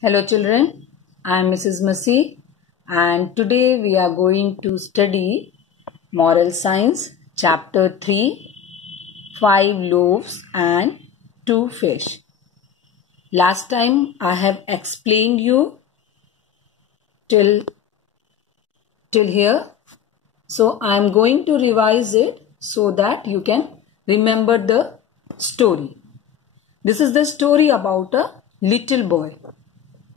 Hello children, I am Mrs. Masih and today we are going to study Moral Science Chapter 3, 5 Loaves and 2 Fish. Last time I have explained you till here. So I am going to revise it so that you can remember the story. This is the story about a little boy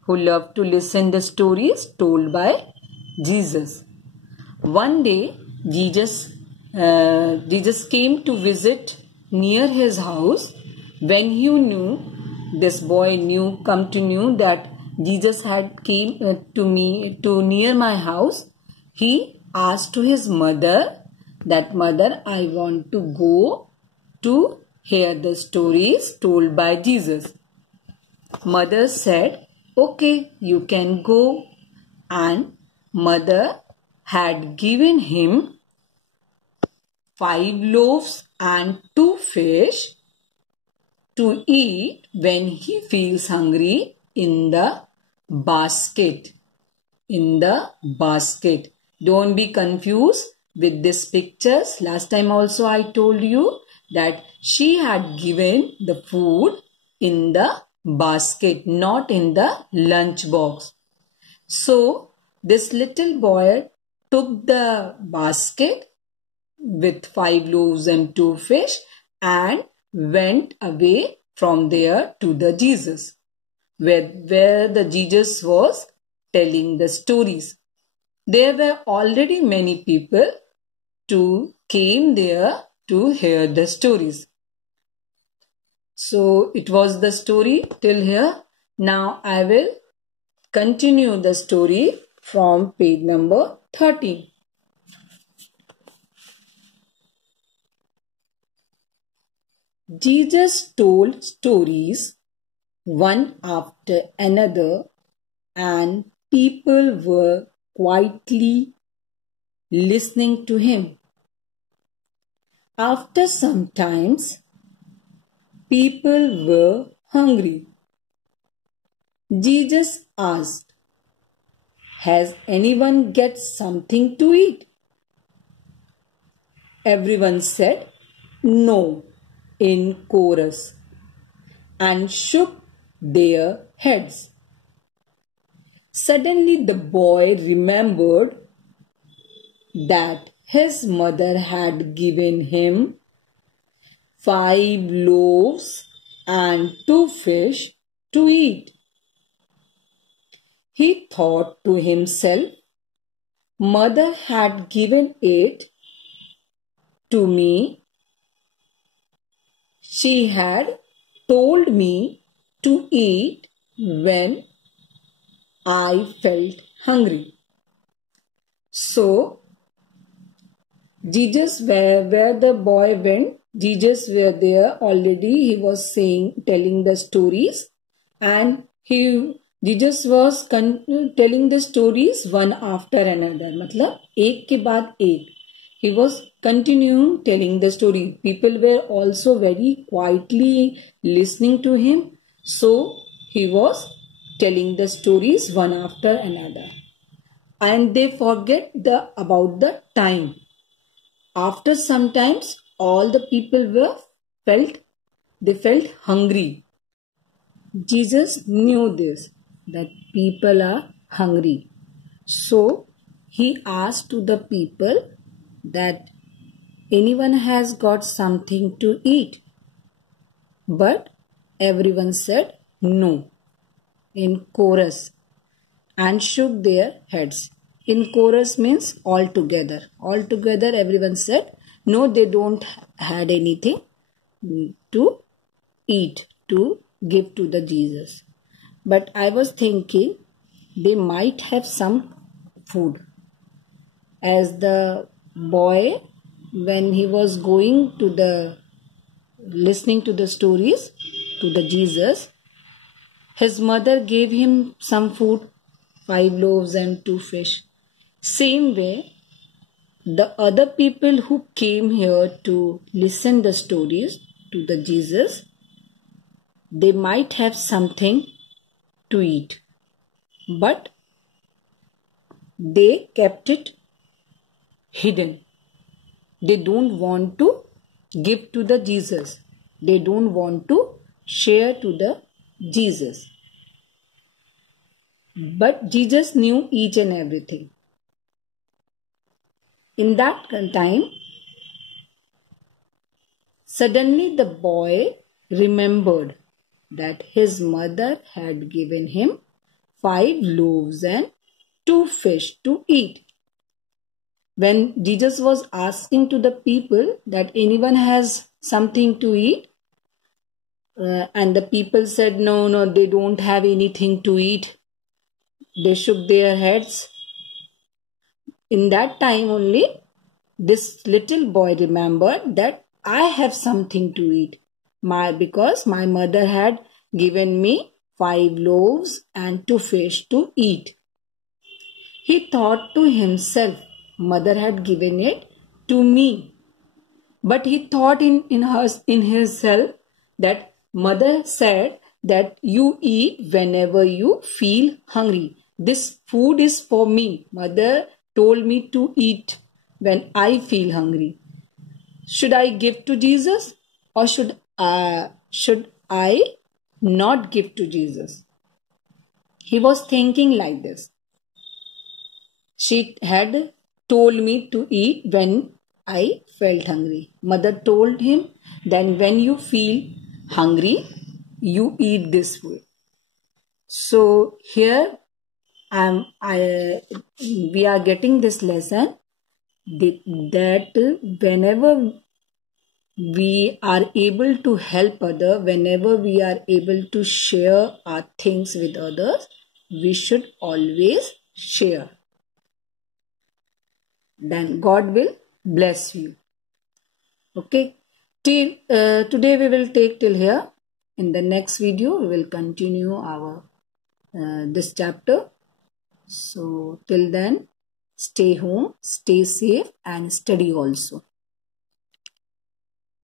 who loved to listen the stories told by Jesus. One day, Jesus came to visit near his house. When he knew, this boy come to know that Jesus had came to near my house. He asked to his mother that, "Mother, I want to go to hear the stories told by Jesus." Mother said, "Okay, you can go." And mother had given him 5 loaves and 2 fish to eat when he feels hungry in the basket. Don't be confused with these pictures. Last time also I told you that she had given the food in the basket, not in the lunch box. So this little boy took the basket with 5 loaves and 2 fish and went away from there to the Jesus, where the Jesus was telling the stories. There were already many people who came there to hear the stories. So it was the story till here. Now I will continue the story from page number 13. Jesus told stories one after another, and people were quietly listening to him. After some time, people were hungry. Jesus asked, "Has anyone get something to eat?" Everyone said no in chorus and shook their heads. Suddenly the boy remembered that his mother had given him 5 loaves and 2 fish to eat. He thought to himself, "Mother had given it to me. She had told me to eat when I felt hungry." So, Jesus, where the boy went, Jesus were there already. He was telling the stories, and Jesus was telling the stories one after another. मतलब एक के बाद एक. He was continuing telling the story. People were also very quietly listening to him. So he was telling the stories one after another. And they forget about the time. After some times, all the people felt hungry. Jesus knew this, that people are hungry. So he asked to the people that anyone has got something to eat. But everyone said no in chorus and shook their heads. In chorus means all together. All together everyone said no, they don't had anything to eat, to give to the Jesus. But I was thinking they might have some food. As the boy, when he was going to the listening to the stories to the Jesus, his mother gave him some food, 5 loaves and 2 fish. Same way, the other people who came here to listen the stories to the Jesus, they might have something to eat. but they kept it hidden. They don't want to give to the Jesus. They don't want to share to the Jesus. But Jesus knew each and everything. In that time, suddenly the boy remembered that his mother had given him 5 loaves and 2 fish to eat. When Jesus was asking to the people that anyone has something to eat, and the people said, no, they don't have anything to eat. They shook their heads. In that time only, this little boy remembered that I have something to eat. Because my mother had given me 5 loaves and 2 fish to eat. He thought to himself, mother had given it to me. But he thought in himself that mother said that you eat whenever you feel hungry. This food is for me. Mother told me to eat when I feel hungry. Should I give to Jesus or should I not give to Jesus? He was thinking like this. She had told me to eat when I felt hungry. Mother told him, then when you feel hungry, you eat this food. So here we are getting this lesson that whenever we are able to help others, whenever we are able to share our things with others, we should always share. Then God will bless you. Okay. Today we will take till here. In the next video we will continue our this chapter. So till then, stay home, stay safe and study also.